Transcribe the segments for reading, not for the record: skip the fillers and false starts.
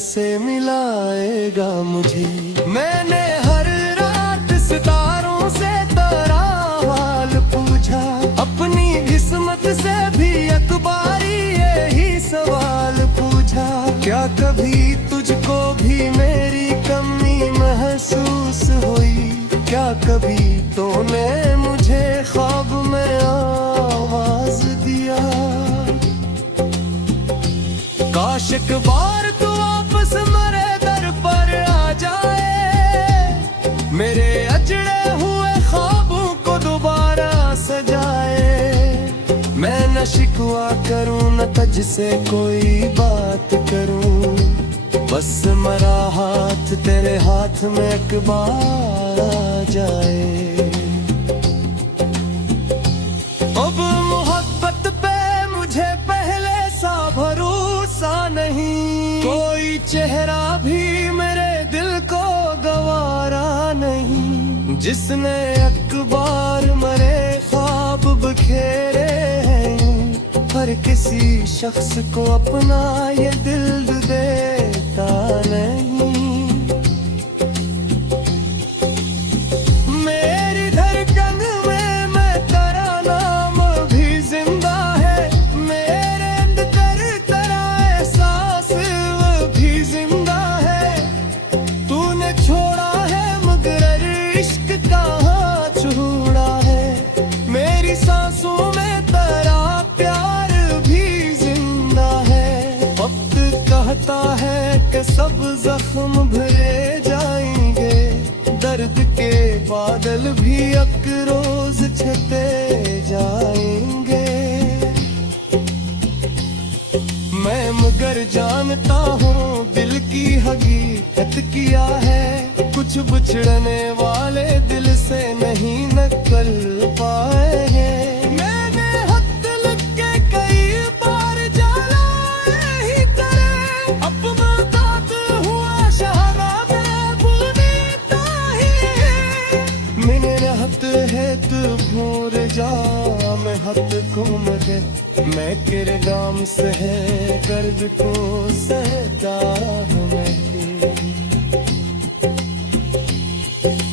से मिलाएगा मुझे। मैंने हर रात सितारों से तेरा हाल पूछा, अपनी किस्मत से भी अखबारी यही सवाल पूछा। क्या कभी तुझको भी मेरी कमी महसूस हुई? क्या कभी तूने मुझे ख्वाब में आवाज दिया? काश एक बार तू वापस मेरे दर पर आ जाए, मेरे अजड़े हुए ख्वाबों को दोबारा सजाए। मैं न शिकवा करूं न तुझसे कोई बात करूं, बस मेरा हाथ तेरे हाथ में एक बार आ जाए। अब मोहब्बत पे मुझे पहले सा भरोसा नहीं, कोई चेहरा भी मेरे दिल को गवारा नहीं। जिसने एक बार मेरे ख्वाब बखेरे हैं, हर किसी शख्स को अपना ये दिल देता नहीं। मेरी धड़कन में मैं तेरा नाम भी जिंदा है, मेरे अंदर तेरा एहसास भी जिंदा है। तूने छोड़ा है मगर इश्क कहाँ छोड़ा है, मेरी सांसों में तेरा प्यार भी जिंदा है। वक्त कहता है कि सब जख्म भरे जाएंगे, दर्द के बादल भी एक रोज छते जाएंगे। मैं मगर जानता हूँ दिल की हकीकत क्या है, कुछ बिछड़ने वाले दिल से नहीं निकल पाए हैं। मैंने हद लग के कई बार जलाए ही करे, अपना दाद हुआ शहरा में बुनीता ही है। मैंने रहत है तू भूल जा, मैं हद को मगे मैं किरदाम से है गर्द को सहता हूँ मैं।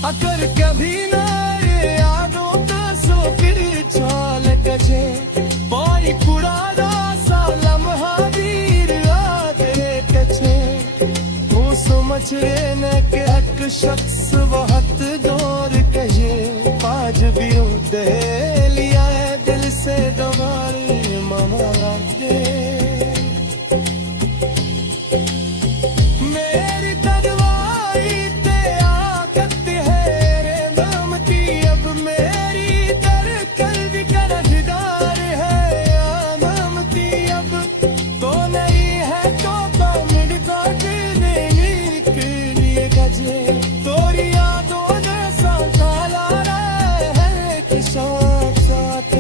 अगर कभी ना ये यादों का सो फिर चाल गजे, पाई पुराना सा लम्हा वीर आदरे कचे। वो समझ लेने के एक शख्स बहुत दौर कहे, आज भी दे लिया है दिल से दोबारा मना दे। मेरी तनवाई ते आकत है रे नामती, अब मेरी धड़कन भी कर्जदार है या नामती। अब तो नहीं है तो मिल नहीं के लिए गजे, तोरी यादों ने संभाला है कि साथ साथ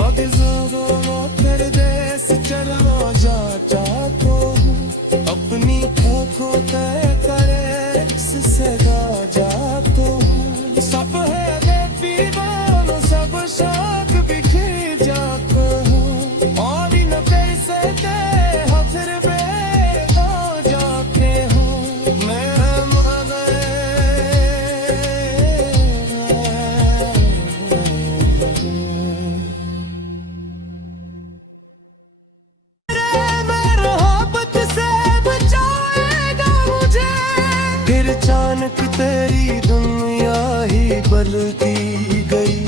अब ज़रूर तेरे देश चला जाता तो अपनी आँखों तय करे से जा तो। सब है बेपीवान सब शौक बिखर जाते हैं, और इन पैसे दे हथर पे हो जाते हूँ मैं मगर। मोहब्बत से बचाएगा मुझे, फिर अचानक तेरी दुनिया ही बदलती गई।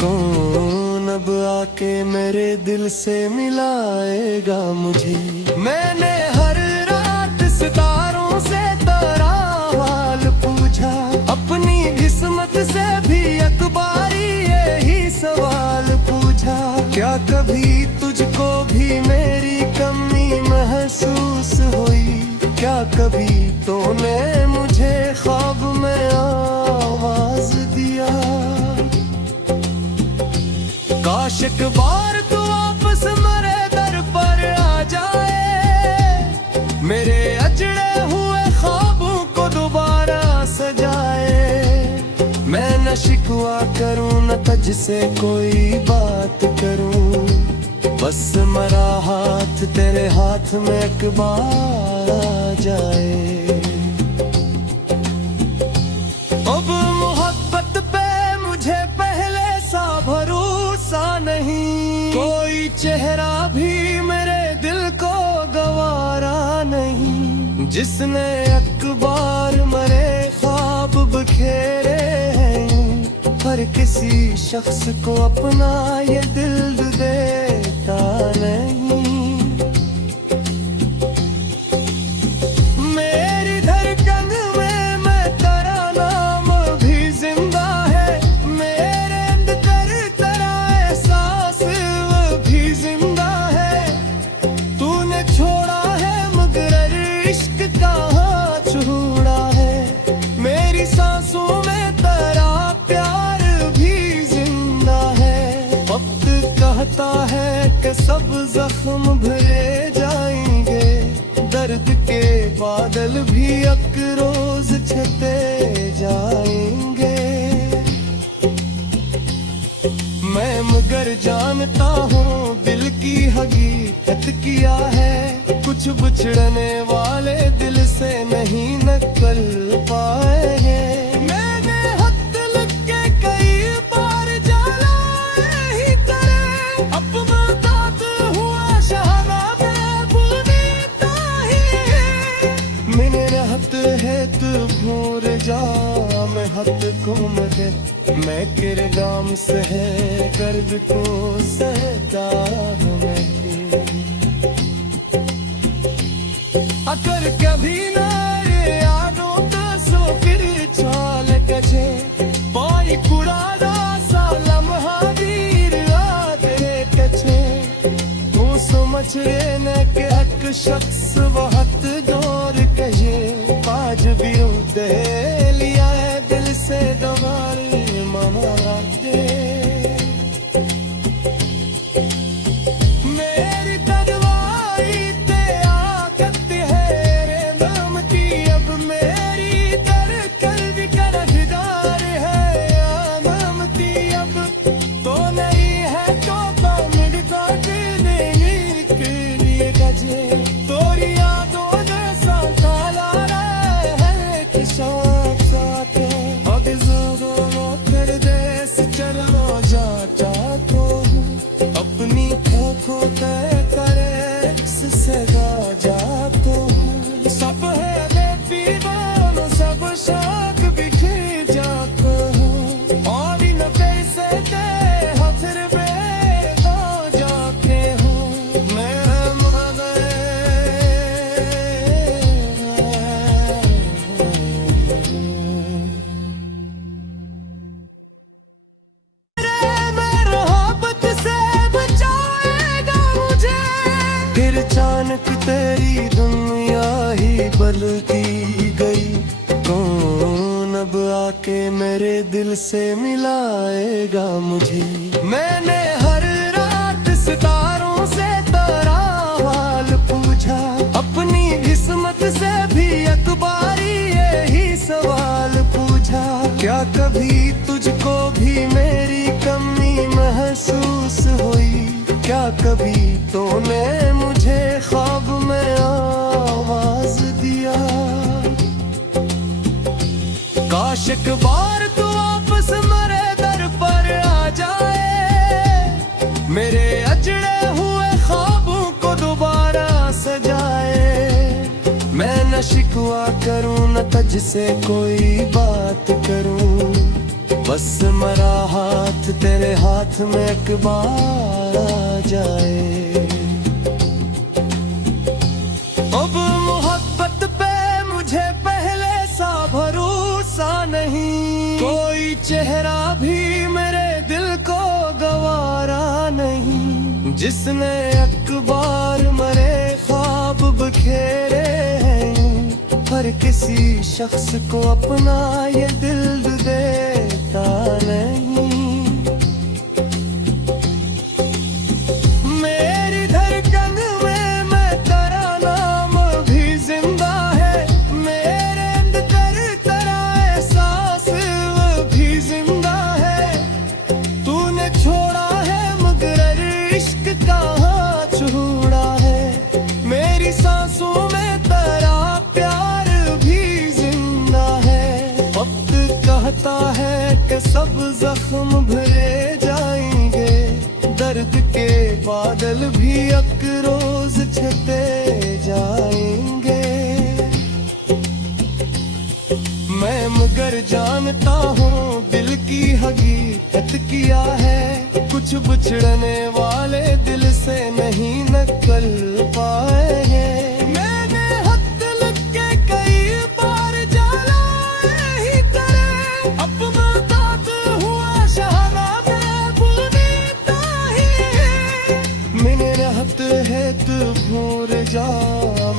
कौन अब आके मेरे दिल से मिलाएगा मुझे? मैंने हर रात सितारों से तेरा हाल पूछा, अपनी किस्मत से भी अखबारी यही सवाल पूछा। क्या कभी तुझको भी मेरी कमी महसूस हुई? क्या कभी तूने मुझे ख्वाब में आवाज दिया? काश एक बार तू वापस मेरे दर पर आ जाए, मेरे अजड़े हुए ख्वाबों को दोबारा सजाए। मैं न शिकवा करूं न तुझसे कोई बात करूं, बस मरा हाथ तेरे हाथ में एक बार आ जाए। अब मोहब्बत पे मुझे पहले सा भरोसा नहीं, कोई चेहरा भी मेरे दिल को गवारा नहीं। जिसने अखबार मरे ख्वाब बखेरे हैं, हर किसी शख्स को अपना ये दिल देता नहीं। मेरी धड़कन में मैं तेरा नाम भी जिंदा है, मेरे अंदर तेरा एहसास भी जिंदा है। तूने छोड़ा है मगर इश्क कहाँ छोड़ा है, मेरी सांसों में तेरा प्यार भी जिंदा है। वक्त कहता है कि सब जख्म भरे जाएंगे, दर्द के बादल भी एक रोज छते जाएंगे। मैं मगर जानता हूँ दिल की हकीकत क्या है, कुछ बिछड़ने वाले दिल से नहीं निकल पाएंगे। मैंने हद लिख के कई बार जलाए ही करे, अपना दांत हुआ शहना में बुनीता ही है। मैंने रहत है तू भूल जा, मैं हद को मगे मैं किरदाम से है गर्द को सहता हूँ मैं। अगर कभी ना ये यादों का सो फिर चाल कजे, पाई पुराना सा लम्हा वीर आते कचे। तू समझ न के एक शख्स बहुत दूर कहे, आज भी दे लिया है दिल से दोबारा मना दे। मेरी तन्वाई ते आकत है रे नाम की, अब मेरी धड़कन भी कर्जदार है नाम की। अब तो नहीं है तो मिलता नहीं के लिए गजे, तोरी यादों जैसा काला है कि साथ साथ अब ज़ोरों कर देश चलो जाता तो अपनी खोखो तय करे से जा तो। सब है बेपीवान सब शाख बिखर जाते हो, और इन पैसे दे हथर पे हो जाते हो। मैं मर फिर अचानक तेरी दुनिया ही बदलती गई, कौन अब आके मेरे दिल से मिलाएगा मुझे। मैंने हर रात सितारों से तेरा हाल पूछा, अपनी किस्मत से भी अखबारी यही सवाल पूछा। क्या कभी तुझको भी मेरी कमी महसूस हुई, क्या कभी तूने मुझे ख्वाब में आवाज दिया। काश एक बार तू वापस मेरे दर पर आ जाए, मेरे अजड़े हुए ख्वाबों को दोबारा सजाए। मैं न शिकवा करूं न तुझसे कोई बात करूं, बस मरा हाथ तेरे हाथ में एक बार आ जाए। अब मोहब्बत पे मुझे पहले सा भरोसा नहीं, कोई चेहरा भी मेरे दिल को गवारा नहीं। जिसने अखबार मरे ख्वाब बखेरे हैं, हर किसी शख्स को अपना ये दिल देता नहीं। मेरी धड़कन में मैं तेरा नाम भी जिंदा है, मेरे अंदर तेरा एहसास भी जिंदा है। तूने छोड़ा है मगर इश्क कहाँ कहता है कि सब जख्म भरे जाएंगे, दर्द के बादल भी एक रोज छटे जाएंगे। मैं मगर जानता हूँ दिल की हकीकत क्या है, कुछ बिछड़ने वाले दिल से नहीं निकल पाएंगे। मैंने हद लिख के कई बार जाला ही करे, अपना तात हुआ शहरा में बुनीता ही है। मैंने रहत है तू भूल जा,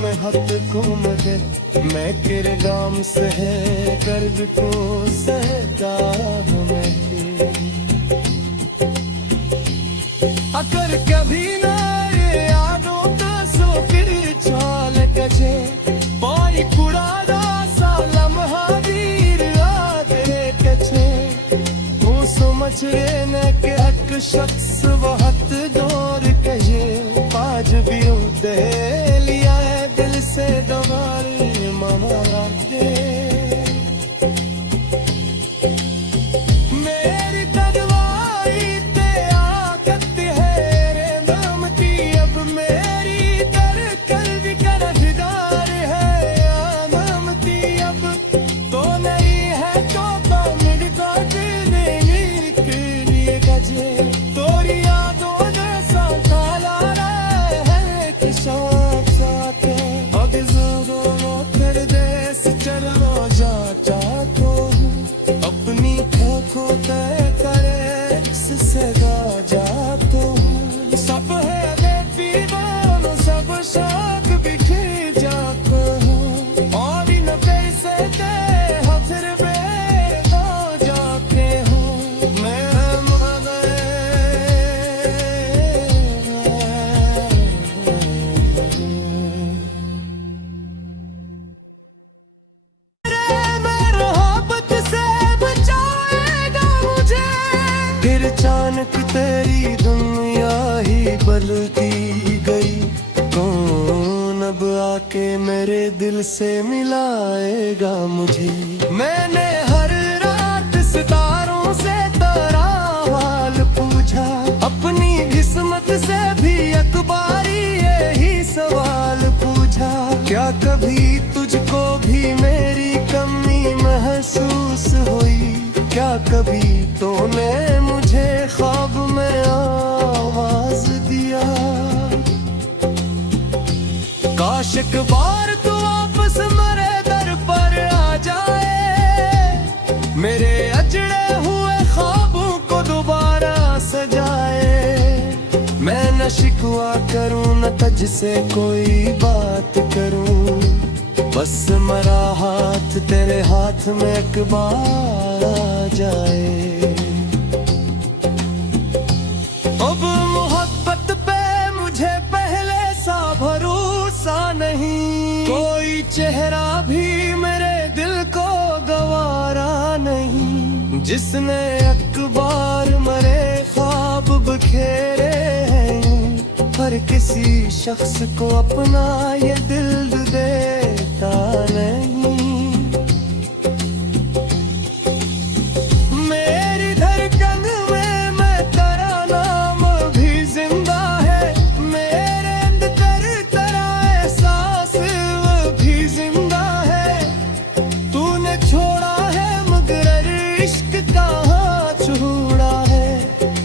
मैं हद को मगे मैं तेरे गाम से है कर्ज को सहता हूँ मैं। अगर कभी ना ये यादों का सो फिर चाल कजे, पाई कुड़ादा सा लम्हा वीर आदे कचे। तू समझ न के हक शख्स वहत दौर कहे, आज भी उदे लिया है दिल से दोबारे मना दे। मेरी तनवाई ते आकत है रे नामती, अब मेरी कर कल्ब करदार है नामती। अब तो नहीं है तो मेरी काट नहीं के गजे, तोरी यादों जैसा काला है कि शौक साथ अब ज़ोरों कर देश चलो जाता तो अपनी खो तय करे से जा तो। सब है बेपीवान सब शौक बिखर जाते हो, और इन पैसे दे हथर पे हो जाते हो। मैं मर फिर अचानक तेरी दुनिया ही बदलती गई, कौन अब आके मेरे दिल से मिलाएगा मुझे। मैंने हर रात सितारों से तेरा हाल पूछा, अपनी किस्मत से भी अखबारी यही सवाल पूछा। क्या कभी तुझको भी मेरी कमी महसूस हुई, क्या कभी तूने मुझे ख्वाब में आवाज दिया। काश एक बार तू वापस मेरे दर पर आ जाए, मेरे अजड़े हुए ख्वाबों को दोबारा सजाए। मैं न शिकवा करूं न तुझसे कोई बात करूं, बस मेरा हाथ तेरे हाथ में एक बार आ जाए। अब मोहब्बत पे मुझे पहले सा भरोसा नहीं, कोई चेहरा भी मेरे दिल को गवारा नहीं। जिसने एक बार मेरे ख्वाब बखेरे हैं, हर किसी शख्स को अपना ये दिल देता नहीं। मेरी धड़कन में मैं तेरा नाम भी जिंदा है, मेरे अंदर तेरा एहसास भी जिंदा है। तूने छोड़ा है मगर इश्क का हाथ छोड़ा है,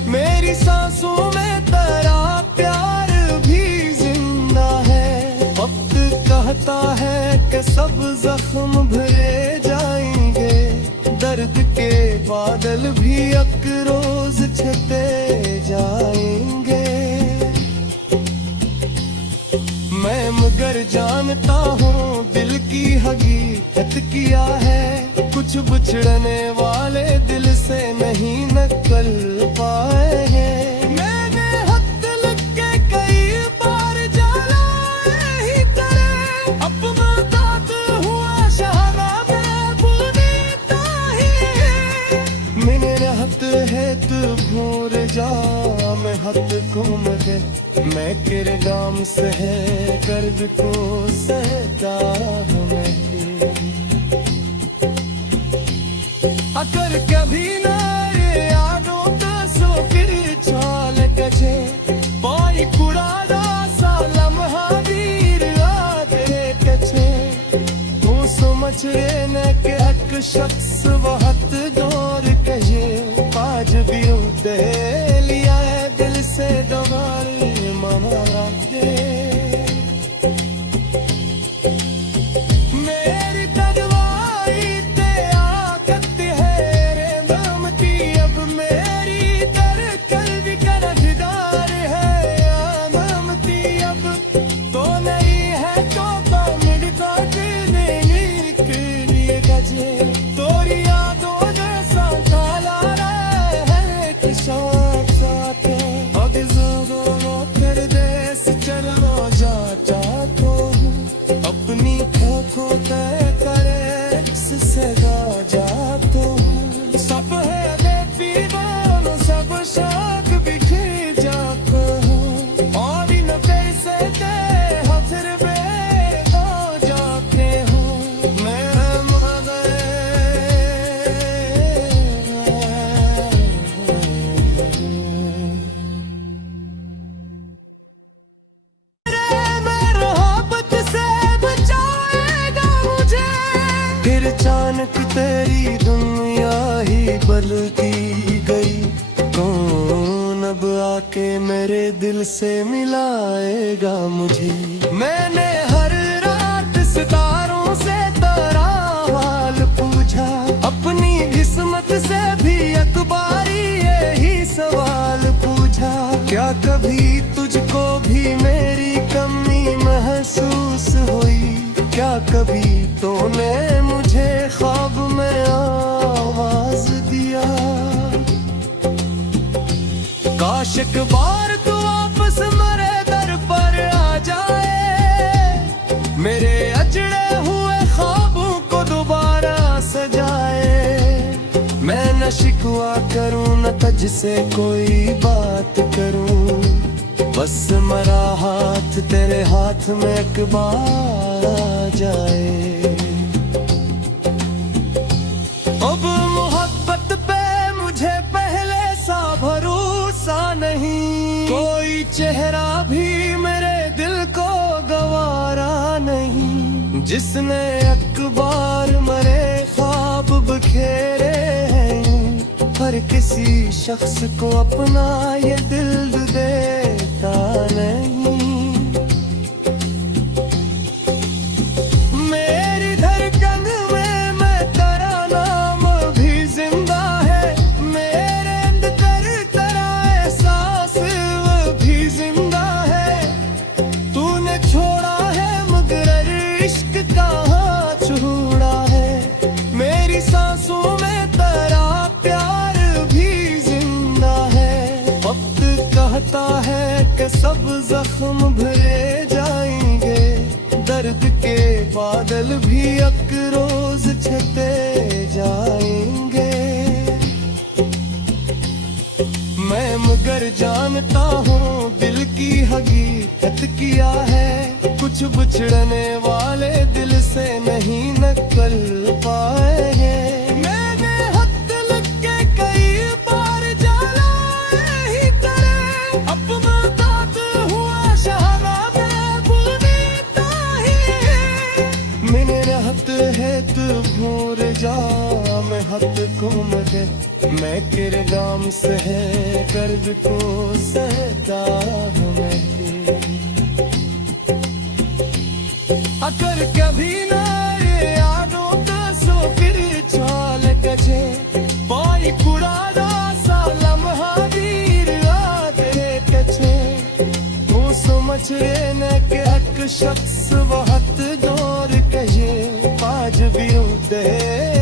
मेरी सांसों में तेरा प्यार भी जिंदा है। वक्त कहता है कि सब जख्म भरे जाएंगे, दर्द के बादल भी एक रोज छटे जाएंगे। मैं मगर जानता हूँ दिल की हकीकत क्या है, कुछ बिछड़ने वाले दिल से नहीं निकल पाएंगे। मैंने हद लिख के कई बार जाला ही करे, अपना तात हुआ शहरा में बुनीता ही है। मैंने रहत है तू भूल जा, मैं हद को मगे मैं तेरे गाम से है कर्ज को सहता हूँ मैं। अगर कभी ना ये यादों का सो फिर चाल कजे पाई कुड़ादा सा लम्हा वीर आते कचे तू समझ रे न के हक शख्स वहत दौर कहे आज भी उठे लिया है दिल से दोबारे मना दे मेरी तनवाई ते आकत है रे ममती अब मेरी धड़कन भी कर्जदार है या ममती अब तो नहीं है तो मिल का देने के लिए गजे तोरी यादों जैसा काला है कि शौक साथ अब ज़ोरों कर देश चलो जाता तो अपनी खो तय करे से जा तो सब है बेपीवान सब शौक बिखर जाते और इन पैसे ते हथर पे हो जाते हो मैं मर मोहब्बत से बचाएगा मुझे फिर अचानक तेरी दुनिया ही बदलती गई कौन अब आके मेरे दिल से मिलाएगा मुझे मैंने हर रात सितारों से तेरा हाल पूछा अपनी किस्मत से भी अखबारी यही सवाल पूछा क्या कभी तुझको भी मेरी कमी महसूस हुई क्या कभी तूने मुझे ख्वाब में आवाज दिया काश एक बार तू वापस मेरे दर पर आ जाए मेरे अजड़े हुए ख्वाबों को दोबारा सजाए मैं न शिकवा करूं न तुझसे कोई बात करूं बस मेरा हाथ तेरे हाथ में एक बार आ जाए अब मोहब्बत पे मुझे पहले सा भरोसा नहीं कोई चेहरा भी मेरे दिल को गवारा नहीं जिसने अखबार मेरे ख्वाब बखेरे हैं हर किसी शख्स को अपना ये दिल देता नहीं मेरी धड़कन में मैं तेरा नाम भी जिंदा है मेरे अंदर तेरा एहसास भी जिंदा है तूने छोड़ा है मगर इश्क कहाँ छोड़ा है मेरी सांसों में तेरा प्यार भी जिंदा है वक्त कहता है कि सब जख्म भरे जाएंगे दर्द के बादल भी एक रोज छते जाएंगे मैं मगर जानता हूँ दिल की हकीकत क्या है कुछ बिछड़ने वाले दिल से नहीं निकल पाएंगे मैंने हद लग के कई बार जलाए ही करे अपना दांत हुआ शहरा में बुनीता ही मैंने रहत है तू भूल जा मैं हद को मगे मैं किरदाम से है गर्द को सहता हूँ मैं अगर कभी ना ये यादों का सो फिर चाल कजे पाई कुड़ादा सा लम्हा वीर आते कचे तू समझ रे न के हक शख्स वहत दौर कहे आज भी उठे